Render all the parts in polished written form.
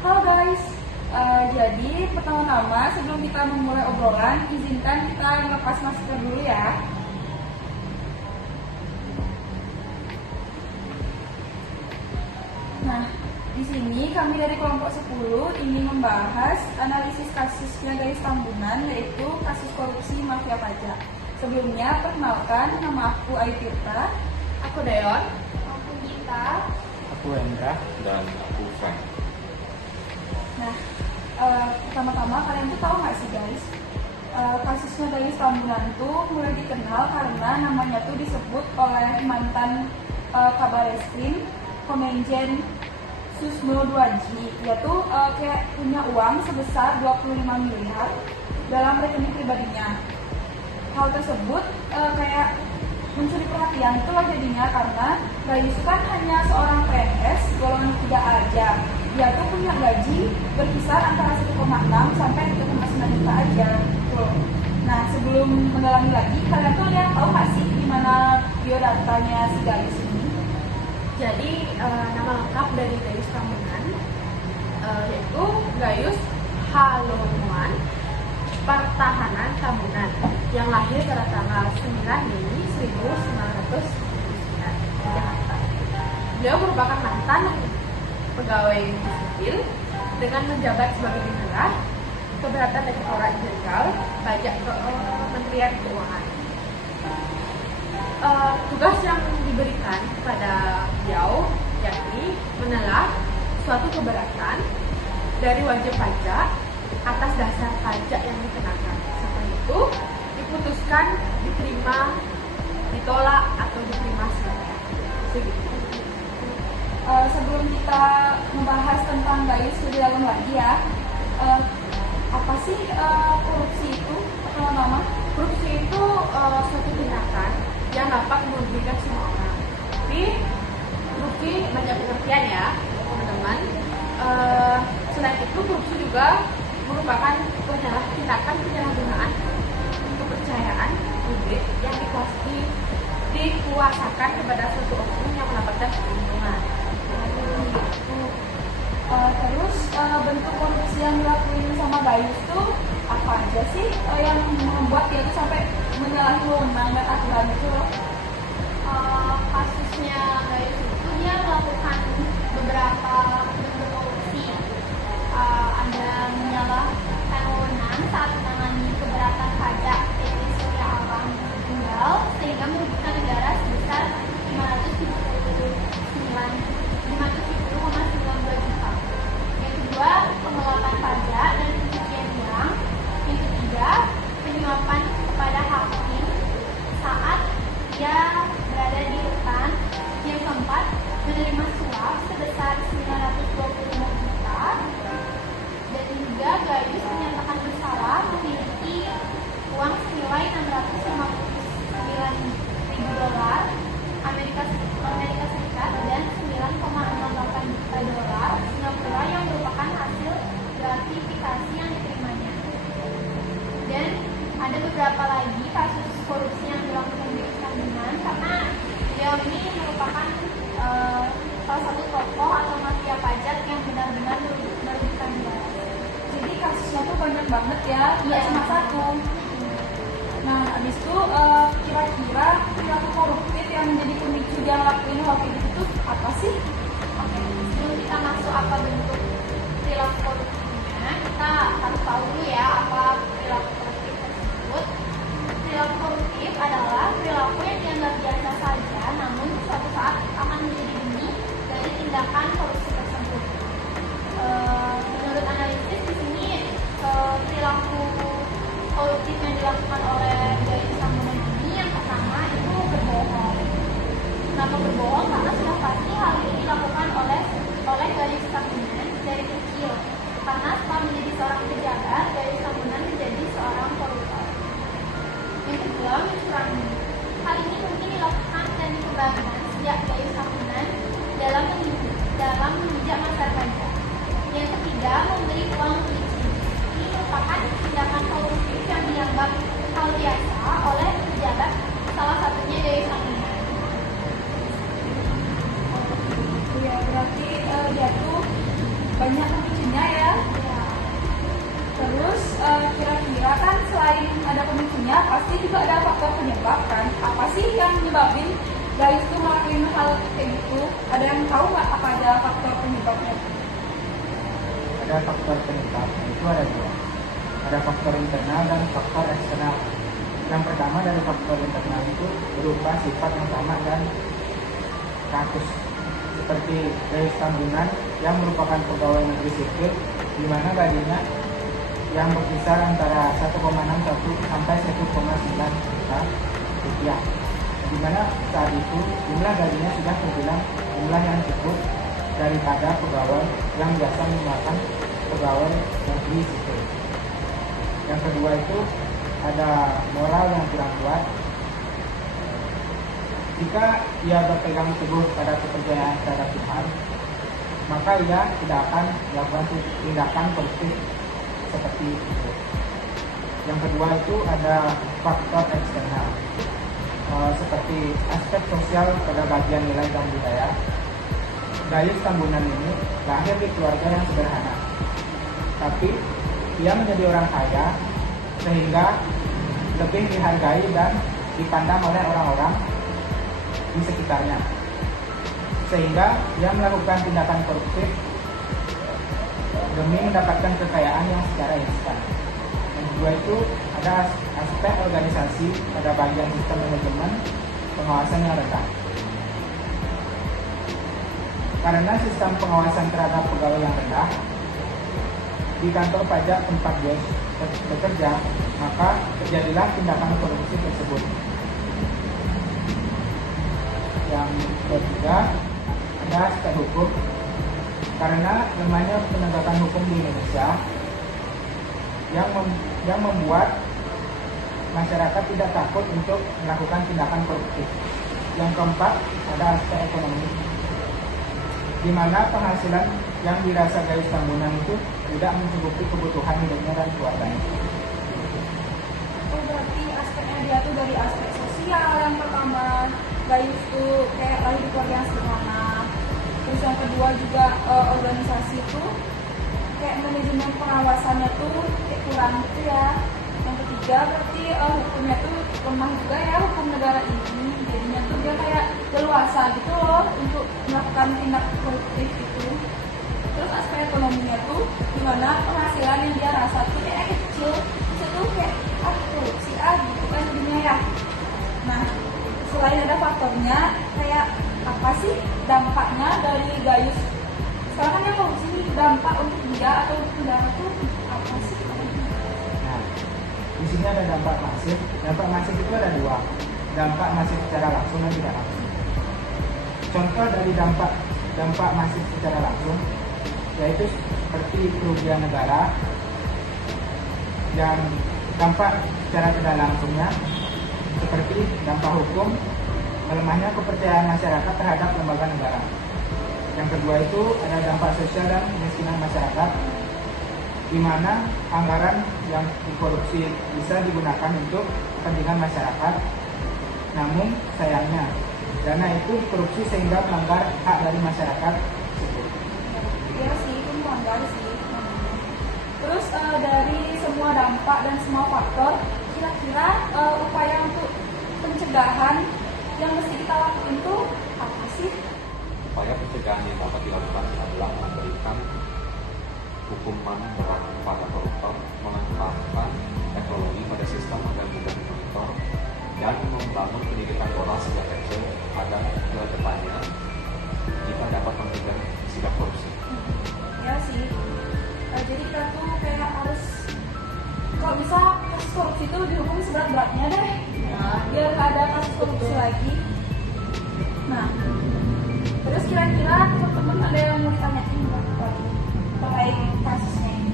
Halo guys, jadi pertama-tama sebelum kita memulai obrolan, izinkan kita melepas masker dulu ya. Nah, di sini kami dari kelompok 10 ingin membahas analisis kasusnya Gayus Tambunan, yaitu kasus korupsi mafia pajak. Sebelumnya, perkenalkan, nama aku Ayu Tirta. Aku Deon. Aku Gita. Aku Hendra. Dan aku Frank. Nah, pertama-tama kalian tuh tahu nggak sih guys, kasusnya Gayus Tambunan tuh mulai dikenal karena namanya tuh disebut oleh mantan Kabar Reskrim Komenjen Susno Duaji. Dia tuh kayak punya uang sebesar 25 miliar dalam rekening pribadinya. Hal tersebut kayak mencuri perhatian itu loh jadinya, karena Gayus kan hanya seorang PNS golongan 3 aja. Dia tuh punya gaji berkisar antara 1,6 sampai 3,9 juta aja gitu. Nah, sebelum mendalami lagi, kalian tuh lihat tahu nggak sih gimana biodatanya si Gayus ini? Jadi nama lengkap dari Gayus Tambunan yaitu Gayus Halomuan Pertahanan Tambunan, yang lahir pada tanggal 9 Mei 1999 di Jakarta. Beliau merupakan mantan pegawai sipil dengan menjabat sebagai Direktorat Keberatan Deklarasi Jenderal Pajak Kementerian Keuangan. Tugas yang diberikan kepada beliau yakni menelaah suatu keberatan dari wajib pajak atas dasar pajak yang dikenakan. Setelah itu diputuskan diterima, ditolak atau diterima saja. Begitu. Sebelum kita membahas tentang Gayus lebih dalam lagi ya, apa sih korupsi itu? Pertama-tama, Korupsi itu suatu tindakan yang dapat merugikan semua orang. Tapi korupsi banyak pengertian ya, teman-teman. Selain itu, korupsi juga merupakan tindakan penyalahgunaan kepercayaan publik yang dikuasakan kepada suatu oknum yang mendapatkan keuntungan. Terus bentuk korupsi yang dilakuin sama Gayus tuh apa aja sih yang membuat dia tuh sampai menyalahi wewenang dan aturan itu loh? Kasusnya Gayus itu dia melakukan beberapa bentuk korupsi. Ada menyalahkan wewenang saat menangani keberatan pajak PT Surya Alam Tunggal sehingga merugikan negara sebesar 570,92 juta. Yang kedua, pengelapan pajak dan pencucian uang. Yang ketiga, penyuapan kepada hakim saat dia berada di rutan. Yang keempat, menerima suap sebesar 925 juta. Dan yang ketiga, Gayus dinyatakan bersalah memiliki uang senilai 659.000 dolar Amerika Serikat dan 9,68 juta dolar Singapura yang merupakan hasil gratifikasi yang diterimanya. Dan ada beberapa lagi kasus korupsi yang dilakukan Gayus Tambunan, karena beliau ini merupakan salah satu tokoh atau mafia pajak yang benar-benar merugikan negara. Jadi kasusnya tuh banyak banget ya, nggak cuma satu. Nah, abis itu kira-kira perilaku koruptif yang menjadi pemicu dia ngelakuin hal kayak gitu tuh apa sih? Oke, sebelum kita masuk apa bentuk perilaku korupsinya, kita harus tahu dulu ya apa perilaku koruptif tersebut. Perilaku koruptif adalah perilaku yang dianggap biasa saja, namun suatu saat akan menjadi benih dari tindakan korupsi tersebut. Menurut analisis di sini, perilaku koruptif yang dilakukan oleh Gayus Tambunan ini yang pertama itu berbohong. Kenapa berbohong? Karena sudah pasti hal ini dilakukan oleh Gayus Tambunan dari kecil. Karena setelah menjadi seorang pejabat, Gayus Tambunan menjadi seorang koruptor. Yang kedua, mencurangi. Hal ini mungkin dilakukan dan dikembangkan sejak Gayus Tambunan dalam menginjak masa remaja. Yang ketiga, memberi uang licin. Ini merupakan tindakan koruptif yang dianggap hal biasa oleh pejabat, salah satunya Gayus Tambunan. Iya, berarti dia tuh banyak pemicunya ya. Terus kira-kira kan selain ada pemicunya, pasti juga ada faktor penyebab kan? Apa sih yang nyebabin guys tuh ngelakuin hal kayak gitu? Ada yang tahu nggak apa ada faktor penyebabnya? Ada faktor penyebab, itu ada dua. Ada faktor internal dan faktor eksternal. Yang pertama dari faktor internal itu berupa sifat yang sama dan kasus, seperti Gayus Tambunan yang merupakan pegawai negeri sipil, di mana gajinya yang berkisar antara 1,61 sampai 1,9 juta rupiah, di mana saat itu jumlah gajinya sudah terbilang jumlah yang cukup daripada pegawai yang biasa menggunakan pegawai negeri sipil. Yang kedua itu ada moral yang kurang kuat. Jika ia berpegang teguh pada kepercayaan terhadap Tuhan, maka ia tidak akan melakukan tindakan koruptif seperti itu. Yang kedua itu ada faktor eksternal, seperti aspek sosial pada bagian nilai dan budaya. Gayus Tambunan ini lahir di keluarga yang sederhana, tapi ia menjadi orang kaya sehingga lebih dihargai dan dipandang oleh orang-orang di sekitarnya, sehingga ia melakukan tindakan koruptif demi mendapatkan kekayaan yang secara instan. Yang kedua itu ada aspek organisasi pada bagian sistem manajemen pengawasan yang rendah. Karena sistem pengawasan terhadap pegawai yang rendah di kantor pajak tempat dia bekerja, maka terjadilah tindakan korupsi tersebut. Yang ketiga ada aspek hukum. Karena lemahnya penegakan hukum di Indonesia yang membuat masyarakat tidak takut untuk melakukan tindakan koruptif. Yang keempat ada aspek ekonomi, di mana penghasilan yang dirasa Gayus Tambunan itu tidak mencukupi kebutuhan hidupnya dan keluarganya. Oh, berarti aspeknya dia tuh dari aspek sosial. Yang pertama, Gayus tuh kayak lahir di keluarga yang sederhana. Terus yang kedua juga organisasi itu kayak manajemen pengawasannya tuh kayak kurang gitu ya. Yang ketiga berarti hukumnya tuh lemah juga ya, hukum negara ini. Jadinya tuh dia kayak leluasa gitu loh untuk melakukan tindak koruptif itu. Terus aspek ekonominya tuh gimana penghasilan yang dia rasa tuh kayak kecil, itu tuh kayak korupsi gitu kan jadinya ya. Nah, selain ada faktornya, kayak apa sih dampaknya dari Gayus? Sekarang kan yang korupsi ini dampak untuk dia atau untuk negara tuh apa sih? Nah, di sini ada dampak masif. Dampak masif itu ada dua. Dampak masif secara langsung dan tidak langsung. Contoh dari dampak masif secara langsung yaitu seperti kerugian negara. Yang dampak secara tidak langsungnya seperti dampak hukum, melemahnya kepercayaan masyarakat terhadap lembaga negara. Yang kedua itu ada dampak sosial dan kemiskinan masyarakat, di mana anggaran yang dikorupsi bisa digunakan untuk kepentingan masyarakat. Namun sayangnya dana itu dikorupsi sehingga melanggar hak dari masyarakat tersebut. Iya sih, itu melanggar sih. Terus dari semua dampak dan semua faktor, kira-kira upaya untuk pencegahan yang mesti kita lakukan itu apa sih? Upaya pencegahan yang dapat dilakukan adalah memberikan hukuman berat kepada koruptor, menetapkan teknologi pada sistem agar mudah dimonitor, dan membangun pendidikan moral sejak kecil agar ke depannya kita dapat mencegah sikap korupsi. Ya sih. Jadi kita tuh kayak harus, kalau bisa kasus korupsi itu dihukum seberat-beratnya deh, biar nggak ada kasus korupsi lagi. Nah, terus kira-kira teman-teman ada yang mau ditanyain nggak terkait kasusnya ini?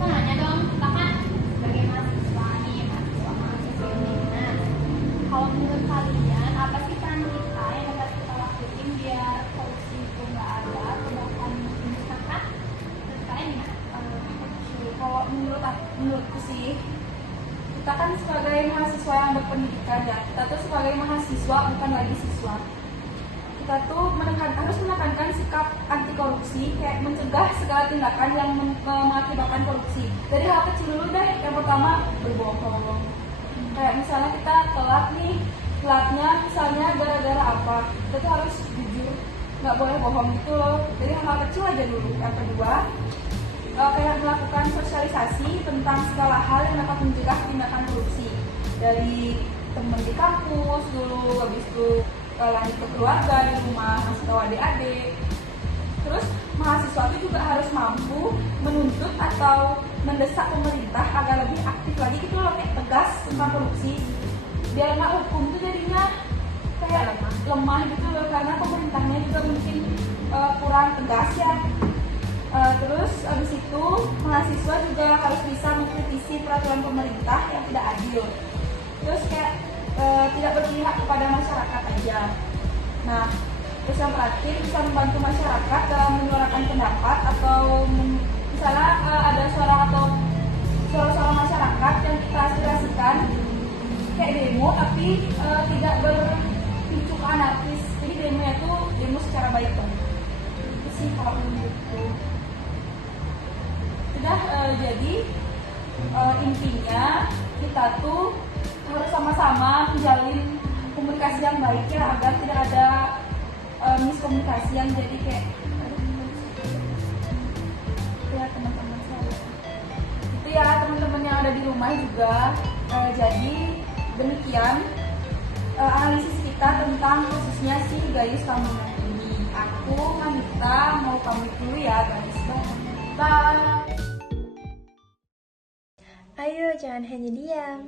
Nanya dong, kita kan sebagai mahasiswa nih, mahasiswa ini. Nah, kalau menurut kalian apa sih peran kita yang dapat kita lakuin biar korupsi itu nggak ada, tindakan masyarakat? Menurut kalian gimana? Kalau menurutku sih, kita kan sebagai mahasiswa yang berpendidikan ya, kita tuh sebagai mahasiswa bukan lagi siswa. Kita kita tuh harus menekankan sikap anti korupsi, kayak mencegah segala tindakan yang mengakibatkan korupsi. Dari hal kecil dulu deh. Yang pertama, berbohong. Kayak misalnya kita telatnya misalnya gara-gara apa, kita tuh harus jujur, nggak boleh bohong gitu loh. Dari hal kecil aja dulu. Yang kedua, kayak melakukan sosialisasi tentang segala hal yang dapat mencegah tindakan korupsi, dari teman di kampus dulu, habis itu lanjut ke keluarga, di rumah, masih tahu adik-adik. Terus mahasiswa itu juga harus mampu menuntut atau mendesak pemerintah agar lebih aktif lagi gitu loh, kayak tegas tentang korupsi, biar nggak hukum itu jadinya kayak lemah gitu loh, karena pemerintahnya juga mungkin kurang tegas ya. Terus abis itu mahasiswa juga harus bisa mengkritisi peraturan pemerintah yang tidak adil. Terus kayak tidak berpihak kepada masyarakat aja. Nah, terus yang terakhir bisa membantu masyarakat dalam menyuarakan pendapat, atau misalnya ada suara masyarakat yang kita aspirasikan kayak demo, tapi tidak berpicu ke anarkis. Jadi demonya tuh demo secara baik dong. Itu sih kalau menurutku. Sudah jadi intinya kita tuh harus sama-sama menjalin komunikasi yang baik ya, agar tidak ada miskomunikasi yang jadi kayak ya teman-teman saya. Itu ya teman-teman yang ada di rumah juga. Jadi demikian analisis kita tentang khususnya si Gayus Tambunan ini. Aku Manita mau pamit dulu ya guys. Bye. Ayo jangan hanya diam.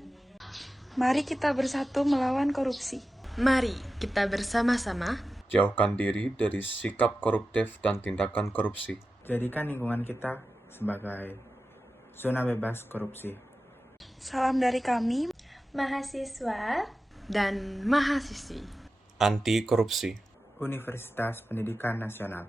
Mari kita bersatu melawan korupsi. Mari kita bersama-sama Jauhkan diri dari sikap koruptif dan tindakan korupsi. Jadikan lingkungan kita sebagai zona bebas korupsi. Salam dari kami, Mahasiswa dan mahasiswi Anti korupsi. Universitas Pendidikan Nasional.